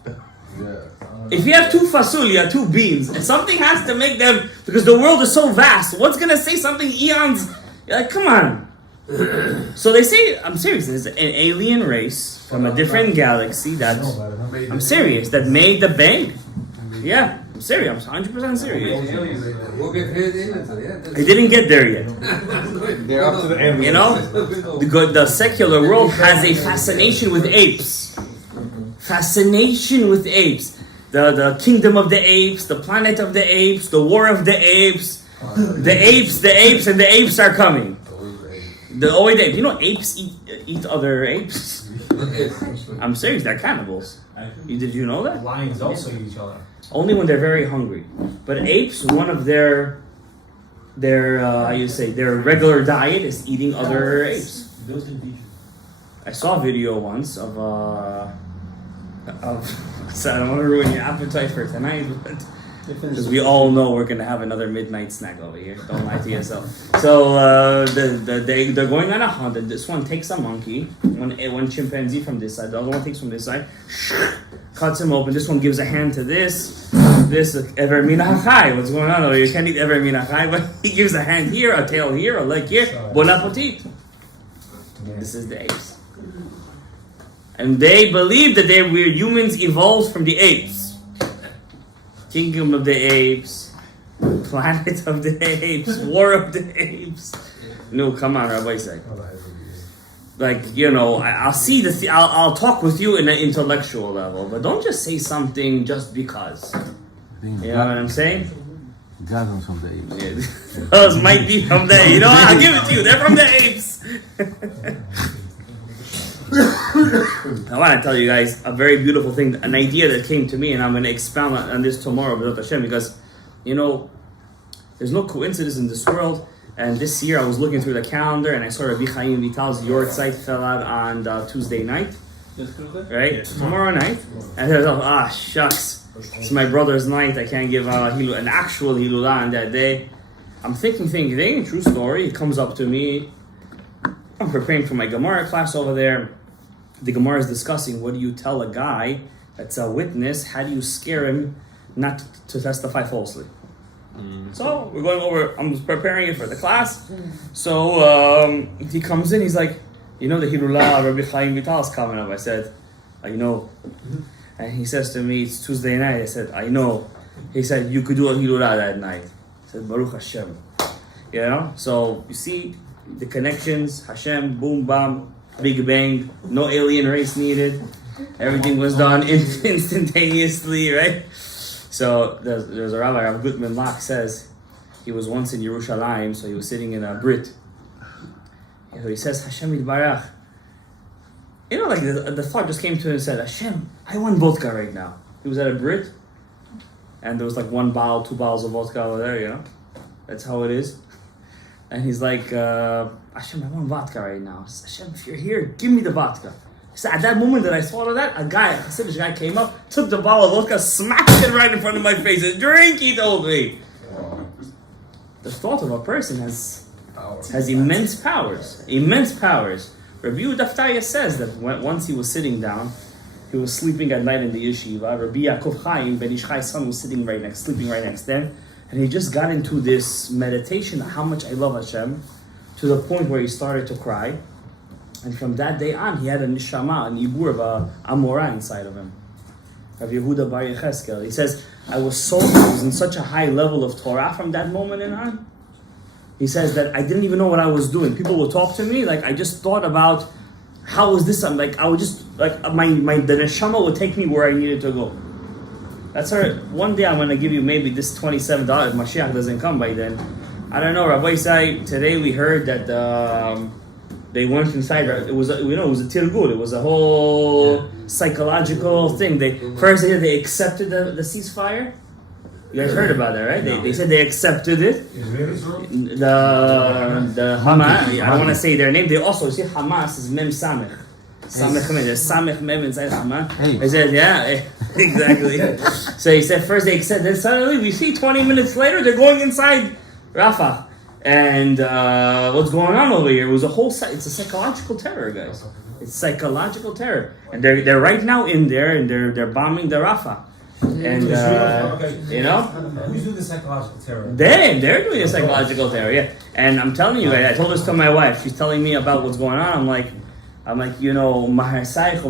If you have 2 fasulia, 2 beans, and something has to make them, because the world is so vast, what's gonna say something eons? You're like, come on. So they say, I'm serious, there's an alien race from a different galaxy I'm serious, that made the bang. Yeah, I'm serious, I'm 100% serious. They didn't get there yet. They're up to the end. You know, the secular world has a fascination with apes. Fascination with apes. The kingdom of the apes, the planet of the apes, the war of the apes. The apes, and the apes are coming. The apes. You know, apes eat other apes. I'm serious, they're cannibals. Did you know that? Lions also eat each other. Only when they're very hungry. But apes, one of their regular diet is eating other apes. I saw a video once of so I don't want to ruin your appetite for tonight, but because we all know we're gonna have another midnight snack over here. Don't lie to yourself. So they're going on a hunt, and this one takes a monkey, one chimpanzee from this side, the other one takes from this side, cuts him open. This one gives a hand to this ever minachai. What's going on? Oh, you can't eat ever minachai, but he gives a hand here, a tail here, a leg here. Bon appetit. This is the apes. And they believe that we're humans evolved from the apes. Kingdom of the apes, planet of the apes, war of the apes. No, come on, Rabbi Isaac. Like, you know, I'll see this. I'll talk with you in an intellectual level, but don't just say something just because. You know what I'm saying? Dragons from the apes. Yeah. Those might be from the. You know, I'll give it to you. They're from the apes. I want to tell you guys a very beautiful thing, an idea that came to me, and I'm going to expound on this tomorrow, B'ezrat Hashem, because, you know, there's no coincidence in this world. And this year I was looking through the calendar and I saw Rabbi Chaim Vital's Yort site fell out on Tuesday night, right? Tomorrow night. And I thought, shucks, it's my brother's night. I can't give an actual Hilula on that day. I'm thinking, true story. It comes up to me. I'm preparing for my Gemara class over there. The Gemara is discussing, what do you tell a guy that's a witness? How do you scare him not to testify falsely? So we're going over, I'm preparing it for the class. So he comes in, he's like, you know the Hilula, Rabbi Chaim Vital is coming up. I said, I know. And he says to me, it's Tuesday night. I said, I know. He said, you could do a Hilula that night. I said, Baruch Hashem. You know, so you see the connections, Hashem, boom, bam, big bang, no alien race needed. Everything was done instantaneously, right? So there's a rabbi, Rav Gutman Lach says, he was once in Yerushalayim, so he was sitting in a Brit. So he says, Hashem Yitbarach. You know, like the thought just came to him and said, Hashem, I want vodka right now. He was at a Brit, and there was like 1 bottle, 2 bottles of vodka over there, you know? That's how it is. And he's like, Hashem, I want vodka right now. Hashem, if you're here, give me the vodka. So at that moment that I thought of that, a Hasidic guy came up, took the bottle of vodka, smacked it right in front of my face, and drink, he told me. The thought of a person has immense powers. Immense powers. Rabbi Yehuda says that once he was sitting down, he was sleeping at night in the yeshiva. Rabbi Yaakov Chaim, Ben Ish Chai's son, was sleeping right next to him. And he just got into this meditation of how much I love Hashem, to the point where he started to cry. And from that day on, he had a neshama, an ibur of a amora inside of him. Rav Yehuda Bar Yecheskel. He says, I was in such a high level of Torah from that moment in on. He says that I didn't even know what I was doing. People would talk to me, like I just thought about how was this. I'm like, I would just like the neshama would take me where I needed to go. That's our one day. I'm going to give you maybe this $27 if Mashiach doesn't come by then. I don't know. Rabbi Isai, today we heard that they went inside. It was a tirgul. It was a whole psychological thing. They accepted the ceasefire. You guys heard about that, right? They said they accepted it. The Hamas. I don't want to say their name. They also see Hamas is Mem Samech. Samech Mem. There's Samech Mem inside Hamas. They said, yeah, exactly. So he said first they accepted. Then suddenly we see 20 minutes later they're going inside Rafah. And what's going on over here? It was it's a psychological terror, guys. It's psychological terror. And they're right now in there and they're bombing the Rafah. And you know, who's doing the psychological terror? They're doing a psychological terror, yeah. And I'm telling you, I told this to my wife. She's telling me about what's going on. I'm like, you know, says the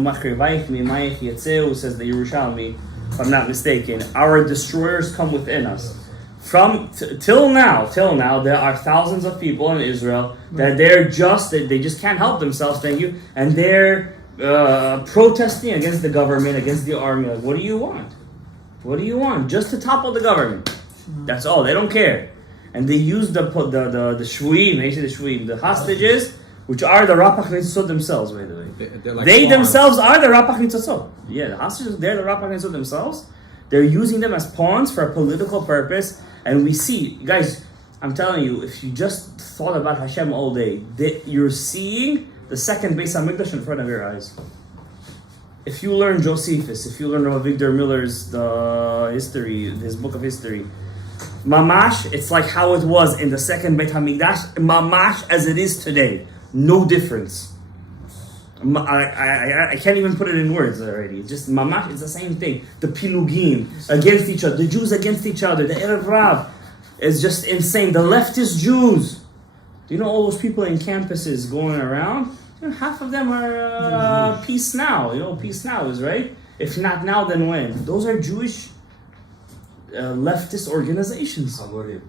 Yerushalmi, if I'm not mistaken. Our destroyers come within us. Till now, there are thousands of people in Israel that they just can't help themselves. Thank you, and they're protesting against the government, against the army. Like, what do you want? What do you want? Just to topple the government. That's all. They don't care. And they use the shvuim. They say the shvuim, the hostages, which are the Rapach Nitzot themselves, by the way. They themselves are the Rapach Nitzot. Yeah, the hostages, they're the Rapach Nitzot themselves. They're using them as pawns for a political purpose. And we see, guys, I'm telling you, if you just thought about Hashem all day, you're seeing the second Beis HaMikdash in front of your eyes. If you learn Josephus, if you learn Rav Victor Miller's history, his book of history, Mamash, it's like how it was in the second Beit HaMikdash, Mamash as it is today. No difference. I can't even put it in words already. Just Mamash, it's the same thing. The Pilugim against each other, the Jews against each other, the Erev Rav is just insane. The leftist Jews. Do you know all those people in campuses going around? You know, half of them are Peace Now. You know what Peace Now is, right? If not now, then when? Those are Jewish leftist organizations. Hamorim.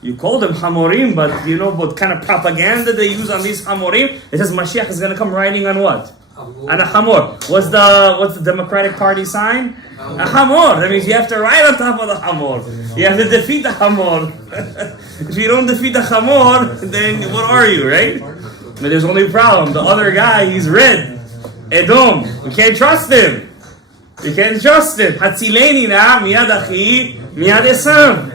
You call them Hamorim, but you know what kind of propaganda they use on these Hamorim? It says Mashiach is going to come riding on what? On a Hamor. What's the Democratic Party sign? A Hamor. That means you have to ride on top of the Hamor. You have to defeat the Hamor. If you don't defeat the Hamor, then what are you, right? But there's only a problem. The other guy, he's red. Edom. We can't trust him. We can't trust him. Hatzileni na miyad achi miyad Esav.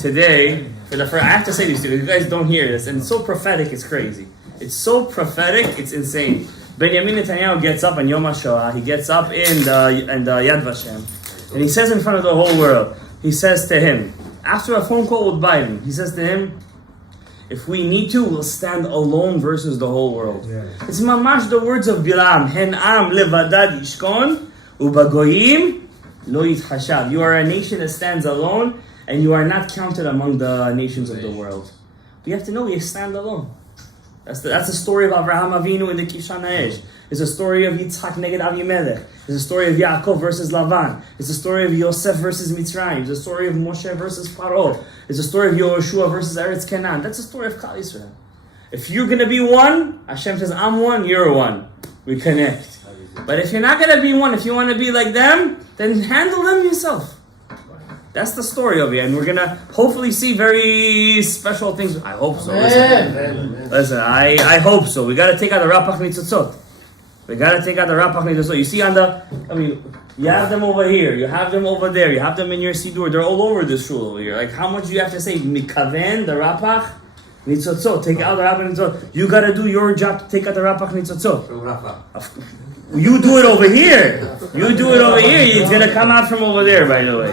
Today, I have to say this to you. You guys don't hear this, and it's so prophetic. It's crazy. It's so prophetic. It's insane. Benjamin Netanyahu gets up on Yom HaShoah. He gets up in the Yad Vashem, and he says in front of the whole world. He says to him after a phone call with Biden. He says to him, "If we need to, we'll stand alone versus the whole world." Yeah. It's mamash the words of Bilam. Hen am levadad yishkon ubagoyim lo yitchashav. You are a nation that stands alone, and you are not counted among the nations of the world. You have to know you stand alone. That's the story of Avraham Avinu in the Kishan Ha'esh. It's a story of Yitzchak neged Avimelech. It's a story of Yaakov versus Lavan. It's a story of Yosef versus Mitzrayim. It's a story of Moshe versus Paro. It's a story of Yehoshua versus Eretz Canaan. That's the story of Klal Yisrael. If you're going to be one, Hashem says, I'm one, you're one. We connect. But if you're not going to be one, if you want to be like them, then handle them yourself. That's the story of it, and we're gonna hopefully see very special things. I hope so. Listen, I hope so. We gotta take out the Rapach Nitzotzot. You see you have them over here, you have them over there, you have them in your Sidur. They're all over this shul over here. Like, how much do you have to say? Mikaven, the Rapach Nitzotzot. Take out the Rapach Nitzotzot. You gotta do your job to take out the Rapach Nitzotzot. You do it over here. It's gonna come out from over there, by the way.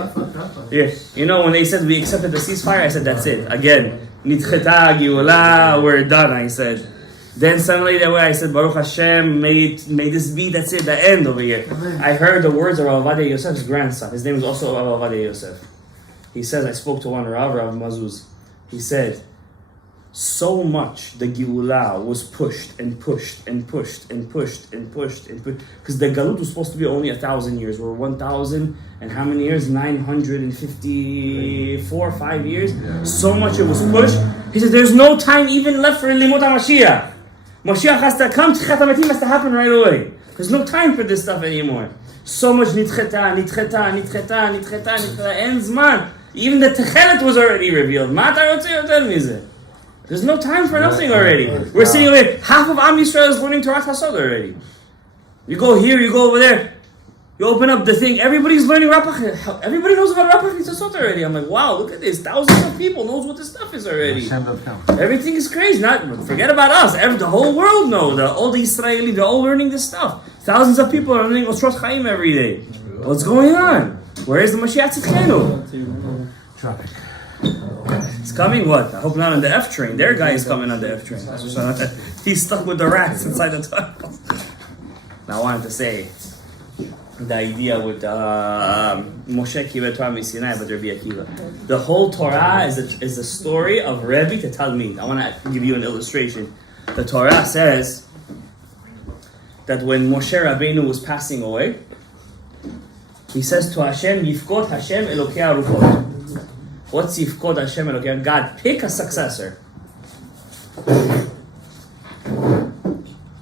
Yeah. You know, when they said we accepted the ceasefire, I said that's it. Again, Nitcheta, Hilula, we're done. I said. Then suddenly that way I said Baruch Hashem, may this be. That's it. The end over here. I heard the words of Rav Ovadia Yosef's grandson. His name is also Rav Ovadia Yosef. He says, I spoke to one Rav Mazuz. He said, so much the Geulah was pushed because the Galut was supposed to be only 1,000 years. We're 1,000 and how many years? 954, 5 years. So much it was pushed. He said, there's no time even left for Limot HaMashiach. Mashiach has to come. Tchichat HaMetim has to happen right away. There's no time for this stuff anymore. So much nitcheta, ends man. Even the Techelet was already revealed. There's no time for nothing already. We're sitting over here. Half of Am Yisrael is learning Torah Chasod already. You go here, you go over there. You open up the thing. Everybody's learning Rapach. Everybody knows about Rapach Nitzasot already. I'm like, wow, look at this. Thousands of people knows what this stuff is already. Everything is crazy. Forget about us. The whole world knows. All the Israeli, they're all learning this stuff. Thousands of people are learning Osrot Chaim every day. What's going on? Where is the Mashiach Tzidkenu? Traffic. He's coming, what? I hope not on the F train. Their guy is coming on the F train. He's stuck with the rats inside the tunnel. Now I wanted to say the idea with Moshe Kibbutz Torah Misinai, but Rabbi Akiva. The whole Torah is a story of Rebbe to Talmid. I want to give you an illustration. The Torah says that when Moshe Rabbeinu was passing away, he says to Hashem, Yifkot Hashem Elokei Arufot. What's Yifkod Hashem Elokeim? God, pick a successor.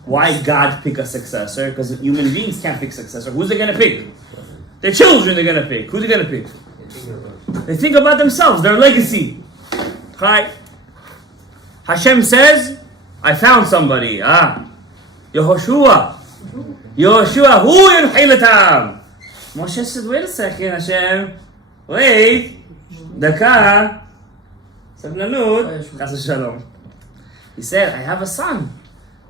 Why God pick a successor? Because human beings can't pick successor. Who's they going to pick? Their children they're going to pick. Who's they going to pick? They think about themselves, their legacy. Right? Hashem says, I found somebody. Yehoshua. Yehoshua, who Yenhilatam? Moshe said, wait a second, Hashem. Wait. Daka, Sablanut, Rav Shalom. He said, I have a son.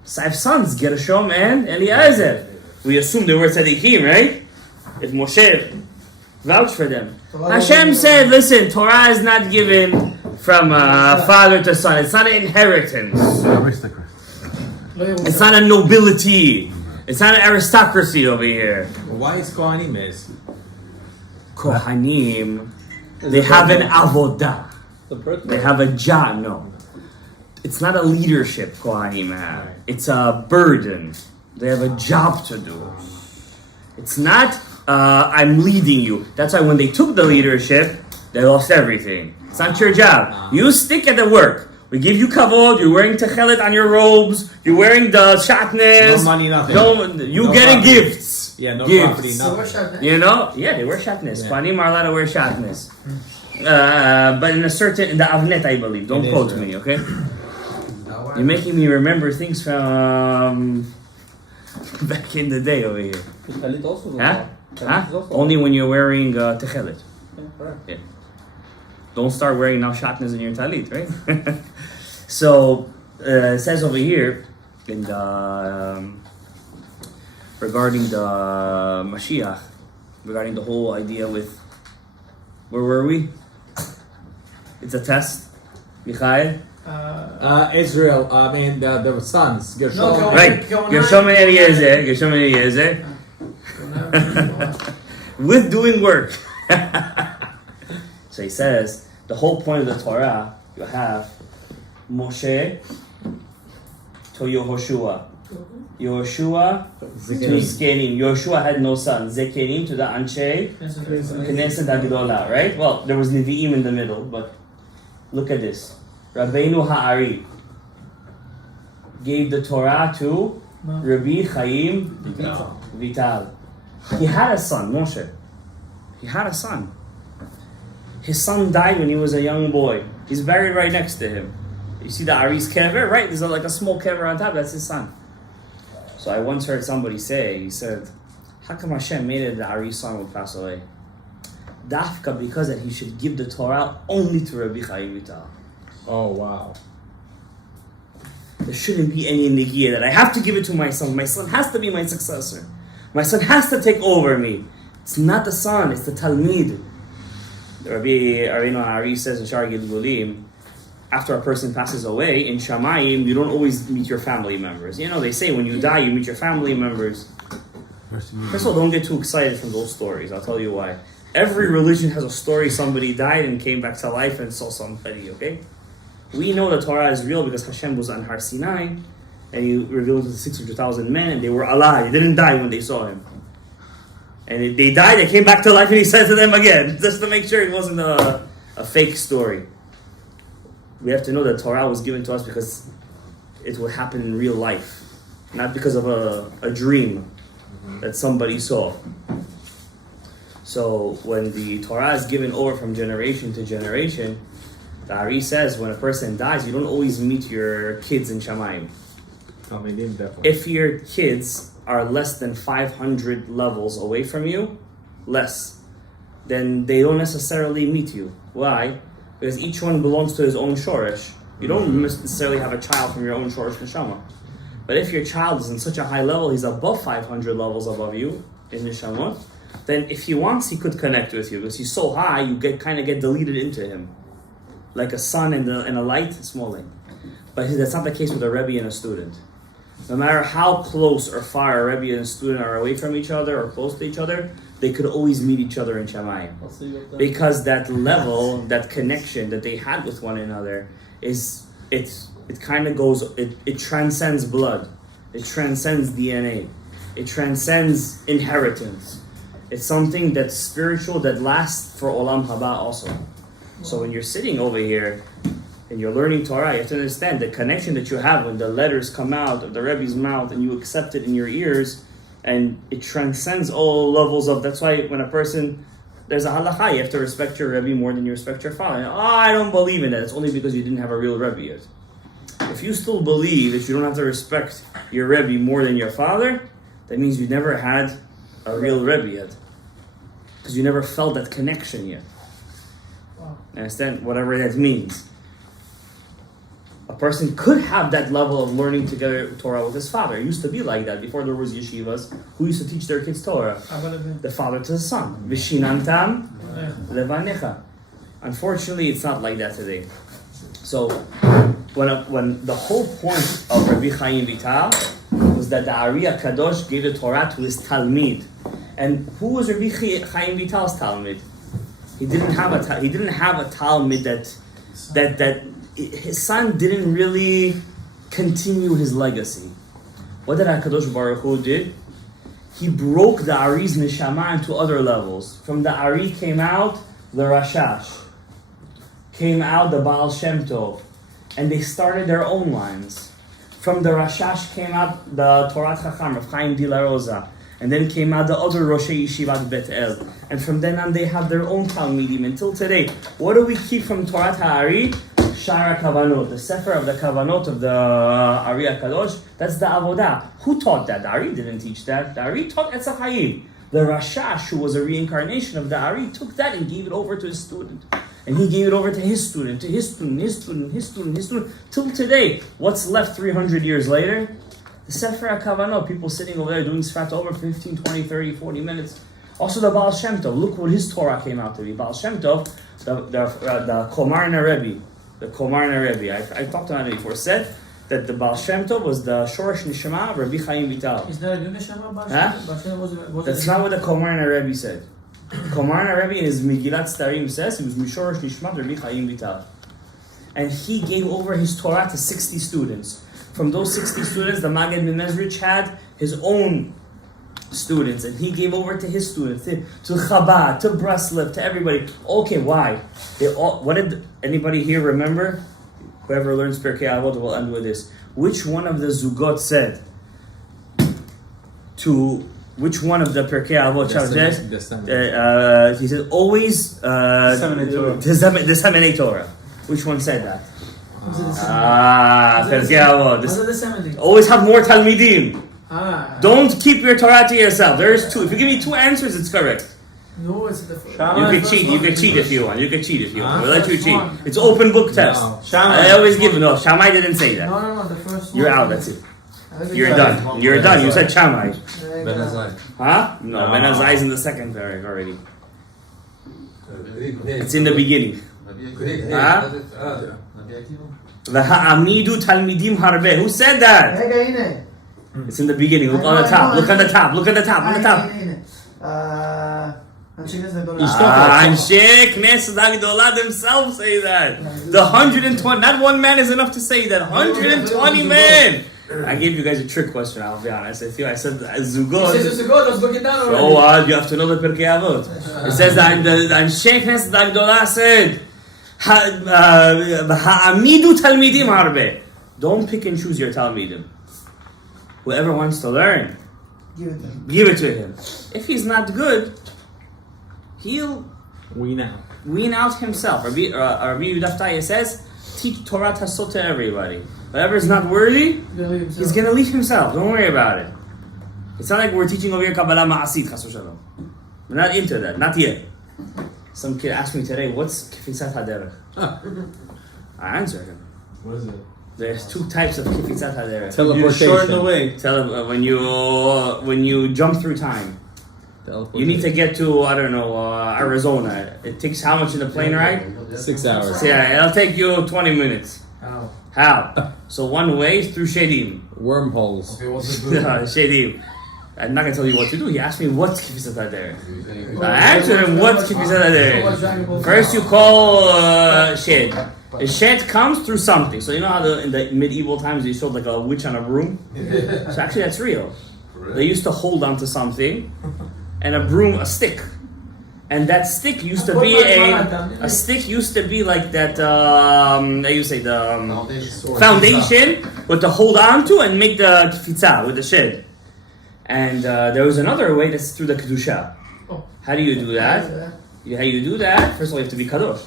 So I have sons, Gershom and Eliezer. We assume they were tzaddikim, right? If Moshe vouched for them. Hashem said, listen, Torah is not given from father to son. It's not an inheritance. It's not a nobility. It's not an aristocracy over here. Why is Kohanim is? Kohanim, they have an avodah. They have a job. No. It's not a leadership Kohanim have. It's a burden. They have a job to do. It's not, I'm leading you. That's why when they took the leadership, they lost everything. It's not your job. You stick at the work. We give you kavod. You're wearing techelet on your robes. You're wearing the shatnez. No money, nothing. You getting property. Gifts. Yeah, no gifts. property, nothing. You know? Yeah, they wear shatnez. Kohanim are allowed to wear shatnez. But in the Avnet, I believe. Don't quote me, okay? You're making me remember things from back in the day over here. Talit also. Huh? Talit is also. Only when you're wearing techelet. Yeah, correct. Yeah. Don't start wearing now shatnez in your talit, right? So it says over here in the regarding the Mashiach, regarding the whole idea with where were we? It's a test, Michael. Israel, I mean the sons, Gershon. No, go- Right. Go on. Gershom and Eliezer. Gershom and Eliezer. With doing work. So he says the whole point of the Torah, you have Moshe to Yehoshua. Yehoshua to Zkenim. Yehoshua had no sons. Zekenim to the Anshe Knesset Agdola, right? Well, there was Nevi'im in the middle, but look at this. Rabbeinu Ha'ari gave the Torah to Rabbi Chaim Vital. He had a son, Moshe. He had a son. His son died when he was a young boy. He's buried right next to him. You see the Ari's kever, right? There's like a small kever on top. That's his son. So I once heard somebody say, he said, how come Hashem made it that Ari's son would pass away? Dafka, because that he should give the Torah only to Rabbi Chaim Vital. Oh wow. There shouldn't be any negia that I have to give it to my son. My son has to be my successor. My son has to take over me. It's not the son, it's the Talmid. Rabbi Arino Ari says in Shar Gilgulim, after a person passes away, in Shamayim, you don't always meet your family members. You know, they say when you die, you meet your family members. First of all, don't get too excited from those stories. I'll tell you why. Every religion has a story, somebody died and came back to life and saw somebody, okay? We know the Torah is real because Hashem was on Har Sinai and he revealed to the 600,000 men and they were alive. They didn't die when they saw him. And they died, they came back to life and he said to them again, just to make sure it wasn't a fake story. We have to know that Torah was given to us because it would happen in real life, not because of a dream that somebody saw. So when the Torah is given over from generation to generation, the Ari says when a person dies, you don't always meet your kids in Shamayim. If your kids are less than 500 levels away from you, then they don't necessarily meet you. Why? Because each one belongs to his own shoresh. You don't necessarily have a child from your own shoresh neshama. But if your child is in such a high level, he's above 500 levels above you in neshamot, then if he wants, he could connect with you. Because he's so high, you kind of get deleted into him. Like a sun and a light, small light. But that's not the case with a Rebbe and a student. No matter how close or far a Rebbe and a student are away from each other or close to each other, they could always meet each other in Shamayim. Because that level, that connection that they had with one another, it transcends blood. It transcends DNA. It transcends inheritance. It's something that's spiritual that lasts for Olam Haba also. So when you're sitting over here and you're learning Torah, you have to understand the connection that you have when the letters come out of the Rebbe's mouth and you accept it in your ears, and it transcends all levels of. That's why when a person, there's a halacha, you have to respect your Rebbe more than you respect your father. Oh, I don't believe in that. It's only because you didn't have a real Rebbe yet. If you still believe that you don't have to respect your Rebbe more than your father, that means you never had a real Rebbe yet. Because you never felt that connection yet. Understand? Whatever that means. A person could have that level of learning together Torah with his father. It used to be like that before there was yeshivas. Who used to teach their kids Torah? The father to the son. Vishinantam levanecha. Unfortunately, it's not like that today. So, when the whole point of Rabbi Chaim Vital was that the Ari Kadosh gave the Torah to his Talmid, and who was Rabbi Chaim Vital's Talmid? He didn't have a Talmid that his son didn't really continue his legacy. What did HaKadosh Baruch Hu did? He broke the Ari's neshama into other levels. From the Ari came out the Rashash, came out the Baal Shem Tov, and they started their own lines. From the Rashash came out the Torah Chacham of Chaim de la Rosa, and then came out the other Roshei Yeshivat Bet El. And from then on they have their own Talmidim until today. What do we keep from Torah Ha'ari? Shara Kavanot, the Sefer of the Kavanot of the Ari HaKadosh, that's the Avodah. Who taught that? The Ari didn't teach that. The Ari taught Etz Chaim. The Rashash, who was a reincarnation of the Ari, took that and gave it over to his student. And he gave it over to his student, to his student, his student, his student, his student, till today. What's left 300 years later? The Sefer HaKavanot, people sitting over there doing Sfat over 15, 20, 30, 40 minutes. Also the Baal Shem Tov, look what his Torah came out to be. Baal Shem Tov, the Komarna Rebbe, I talked about it before, said that the Baal Shem Tov was the Shorosh Neshama of Rabbi Chaim Vital. Is there a new Neshama? Huh? That's not what the Komarna Rebbe said. Komarna Rebbe in his Megillat Starim says he was Mishorosh Nishmat of Rabbi Chaim Vital. And he gave over his Torah to 60 students. From those 60 students, the Maggid Mezrich had his own students, and he gave over to his students, to Chabad, to Breslov, to everybody. Okay, why? What did anybody here remember? Whoever learns Pirkei Avot will end with this. Which one of the Zugot said to which one of the Pirkei Avot says? He said always disseminate Torah. Which one said that? Pirkei Avot. Always have more Talmidim. Don't keep your Torah to yourself. There's two. If you give me two answers, it's correct. No, it's the first. You can cheat. You can cheat if you want. We'll let you cheat. It's open book test. I always give no. Shammai didn't say that. No, the first one. You're out. That's it. You're done. You're done. You said Shammai. Ben Azai. Huh? No, Ben Azai is in the second parak already. It's in the beginning. Huh? V'ha'amidu talmidim harbe. Who said that? It's in the beginning. Look on the top. Look on the top. Look at the top. On the top. Anshe Knesset Agdola themselves say that. The 120, not one man is enough to say that. 120 men. I gave you guys a trick question, I'll be honest. I said Zugot. He says Zugot, I was looking down already. So you have to know the Pirkei Avot. It says that the Anshe Knesset Agdola said, Ha'amidu talmidim harbe. Don't pick and choose your talmidim. Whoever wants to learn, give it to him. If he's not good, he'll wean out himself. Rabbi Yudaftaya says, teach Torah Tasot to everybody. Whoever's not worthy, he's going to leave himself. Don't worry about it. It's not like we're teaching over here Kabbalah Ma'asit, Chas v'Shalom. We're not into that, not yet. Some kid asked me today, what's Kifisat HaDerech? I answered him. What is it? There's two types of Kifisat HaDerech. Teleportation. Shorten the way. Tell him when you jump through time. You need to get to, I don't know, Arizona. It takes how much in the plane ride? 6 hours. Yeah, it'll take you 20 minutes. How? So one way is through Shedim. Wormholes. Okay, what's the Shedim. I'm not going to tell you what to do. He asked me, what's Kifisat HaDerech? I answered him, what's Kifisat HaDerech? First you call Shed. A shed comes through something. So you know how in the medieval times they showed like a witch on a broom? So actually that's real. They used to hold onto something and a broom, a stick. And that stick used to be a stick used to be like that, how you say, the foundation with to hold on to and make the tefitza with the shed. And there was another way that's through the kedusha. How do you do that? How you do that? First of all, you have to be kadosh.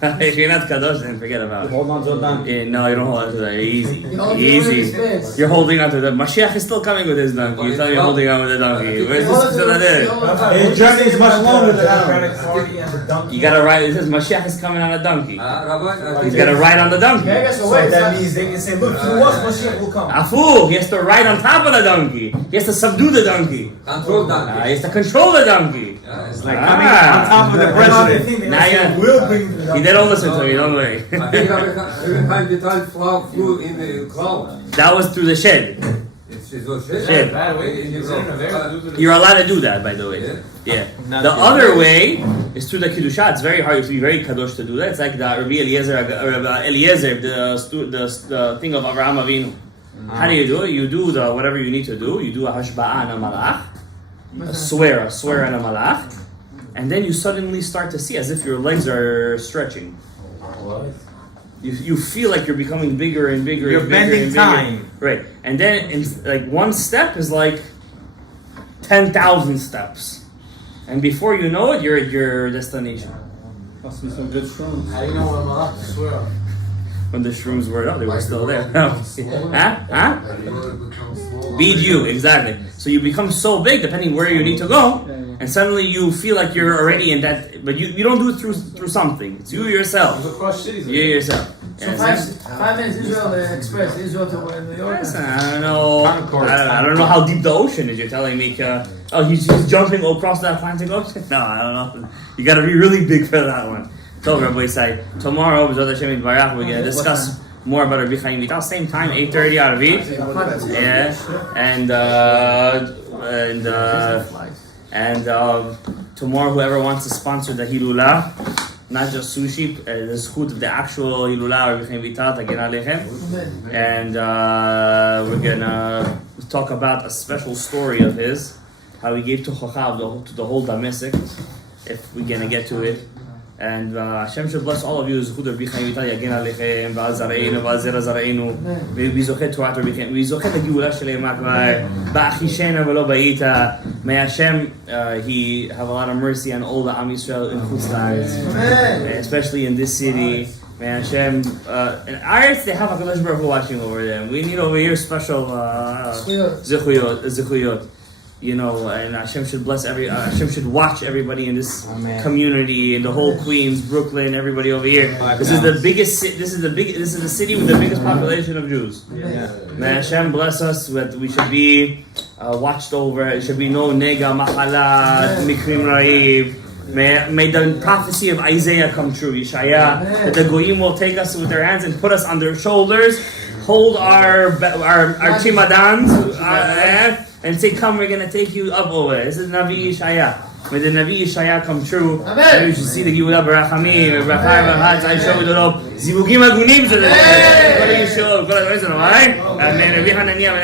If you're not kadosh, then forget about it. Hold on to a donkey. No, you don't hold on to that. Easy. You're holding on to the Mashiach is still coming with his donkey. You tell me you're holding on with the donkey. Where's this? His journey is much longer than ours. You gotta ride. It says Mashiach is coming on a donkey. He's gotta ride on the donkey. So that means they can say, look, through us, Mashiach will come. Afu, he has to ride on top of the donkey. He has to subdue the donkey. Control donkey. He has to control the donkey. It's like coming on top of the president. Now you will bring he didn't listen to me, don't worry. Flew in the cloud. That was through the shed. Shed. You're allowed to do that, by the way. Yeah. The other way is through the Kiddusha. It's very hard. You have to be very kadosh to do that. It's like the Rabbi Eliezer, the thing of Avraham Avinu. How do you do it? You do the whatever you need to do. You do a hashba'ah and a malach, a swear and a malach. And then you suddenly start to see as if your legs are stretching. What? You feel like you're becoming bigger and bigger. You're and bigger bending and bigger. time. Right. And then like one step is like 10,000 steps. And before you know it, you're at your destination. Must be some good shrooms. How do you know what I'm allowed to swear on? when the shrooms were they were still there. Huh? Bead you, exactly. So you become so big depending where you need to go, and suddenly you feel like you're already in that, but you don't do it through something. It's you yourself. You yourself. So 5 minutes Israel Express, Israel to New York. Listen, I don't know. I don't know how deep the ocean is. You're telling me, he's jumping across the Atlantic Ocean? No, I don't know. You got to be really big for that one. So Rabbi say tomorrow, we're gonna discuss more about Rabbi Chaim Vital. Same time, 8:30 Arvit. Yeah, and tomorrow, whoever wants to sponsor the Hilula, not just sushi, the zchut of the actual Hilula Rabbi Chaim Vital, Tagen Alechem. And we're gonna talk about a special story of his, how he gave to Chochav, to the whole Damascus, if we're gonna get to it. And Hashem should bless all of you. Zchut Rabbi Chaim Vital Yagen Alechem, V'al Zareinu, V'al Zera Zareinu. We zochet Torah Rabbi Chaim. We zochet the Geula Shelema Kvar. Ba'achishena v'lo ba'ita. May Hashem He have a lot of mercy on all the Am Yisrael in Chutz La'aretz, especially in this city. May Hashem in Aretz they have a HaKadosh Baruch Hu watching over them. We need over here special zechuyot. You know, and Hashem should bless Hashem should watch everybody in this community, in the whole Queens, Brooklyn, everybody over here. This is the biggest. This is the city with the biggest population of Jews. May Hashem bless us. That we should be watched over. It should be no nega, machalat, mikrim raiv. May the prophecy of Isaiah come true, Yeshaya. That the goyim will take us with their hands and put us on their shoulders, hold our chimadans. And say, come, we're going to take you up over. This is Navi Yeshaya. May the Navi Yeshaya come true. Maybe we should see the Geula Barachamim, Brachar, Barachat, Zaysho, Vidorop, Zivugim Agunim, so that all right? And then Rabbi Hananiah,